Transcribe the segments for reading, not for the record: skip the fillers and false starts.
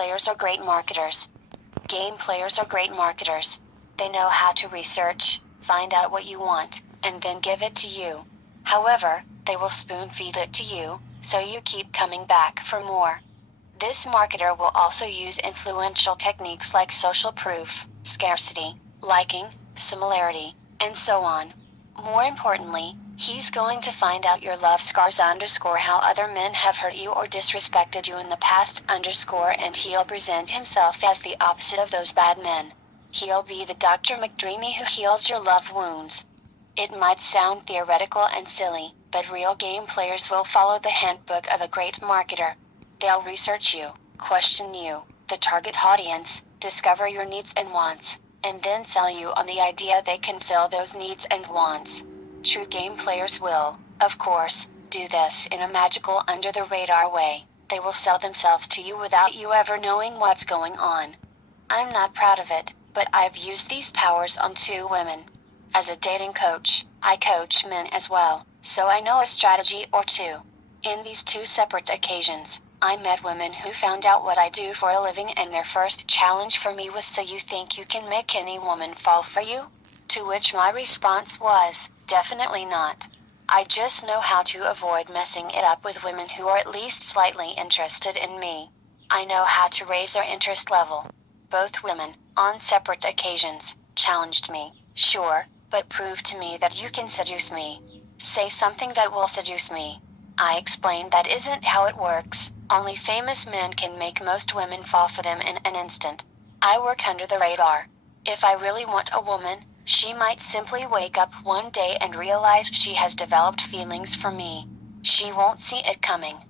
players are great marketers. Game players are great marketers. They know how to research, find out what you want, and then give it to you. However, they will spoon-feed it to you, so you keep coming back for more. This marketer will also use influential techniques like social proof, scarcity, liking, similarity, and so on. More importantly, he's going to find out your love scars how other men have hurt you or disrespected you in the past and he'll present himself as the opposite of those bad men. He'll be the Dr. McDreamy who heals your love wounds. It might sound theoretical and silly, but real game players will follow the handbook of a great marketer. They'll research you, question you, the target audience, discover your needs and wants, and then sell you on the idea they can fill those needs and wants. True game players will, of course, do this in a magical under-the-radar way. They will sell themselves to you without you ever knowing what's going on. I'm not proud of it, but I've used these powers on 2 women. As a dating coach, I coach men as well, so I know a strategy or 2. In these 2 separate occasions, I met women who found out what I do for a living, and their first challenge for me was, "So you think you can make any woman fall for you?" To which my response was, "Definitely not. I just know how to avoid messing it up with women who are at least slightly interested in me. I know how to raise their interest level." Both women, on separate occasions, challenged me, "Sure, but prove to me that you can seduce me. Say something that will seduce me." I explained that isn't how it works. Only famous men can make most women fall for them in an instant. I work under the radar. If I really want a woman, she might simply wake up one day and realize she has developed feelings for me. She won't see it coming.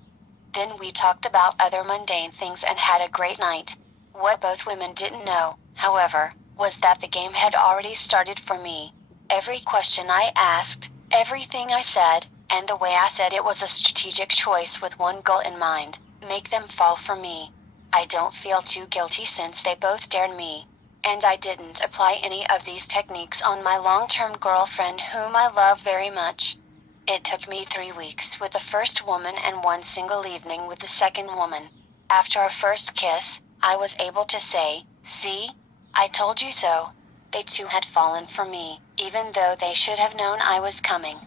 Then we talked about other mundane things and had a great night. What both women didn't know, however, was that the game had already started for me. Every question I asked, everything I said, and the way I said it was a strategic choice with one goal in mind: make them fall for me. I don't feel too guilty since they both dared me. And I didn't apply any of these techniques on my long-term girlfriend whom I love very much. It took me 3 weeks with the first woman and 1 single evening with the second woman. After our first kiss, I was able to say, "See? I told you so." They too had fallen for me, even though they should have known I was coming.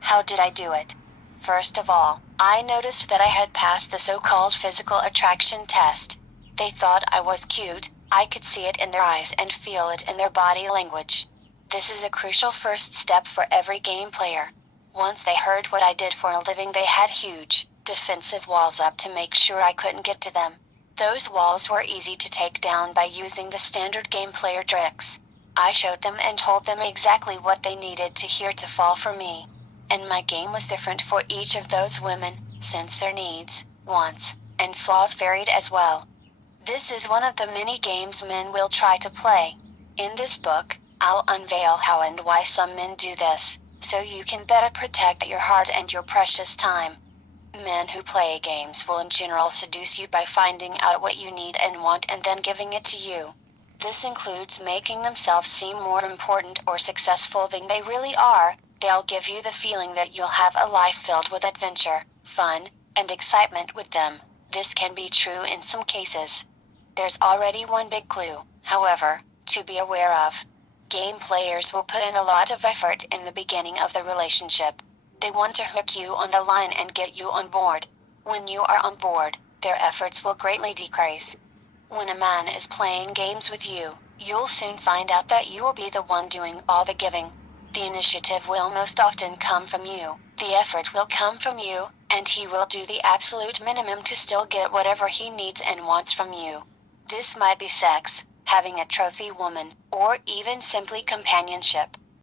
How did I do it? First of all, I noticed that I had passed the so-called physical attraction test. They thought I was cute. I could see it in their eyes and feel it in their body language. This is a crucial first step for every game player. Once they heard what I did for a living, they had huge, defensive walls up to make sure I couldn't get to them. Those walls were easy to take down by using the standard game player tricks. I showed them and told them exactly what they needed to hear to fall for me. And my game was different for each of those women, since their needs, wants, and flaws varied as well. This is one of the many games men will try to play. In this book, I'll unveil how and why some men do this, so you can better protect your heart and your precious time. Men who play games will in general seduce you by finding out what you need and want and then giving it to you. This includes making themselves seem more important or successful than they really are. They'll give you the feeling that you'll have a life filled with adventure, fun, and excitement with them. This can be true in some cases. There's already one big clue, however, to be aware of. Game players will put in a lot of effort in the beginning of the relationship. They want to hook you on the line and get you on board. When you are on board, their efforts will greatly decrease. When a man is playing games with you, you'll soon find out that you will be the one doing all the giving. The initiative will most often come from you, the effort will come from you, and he will do the absolute minimum to still get whatever he needs and wants from you. This might be sex, having a trophy woman, or even simply companionship.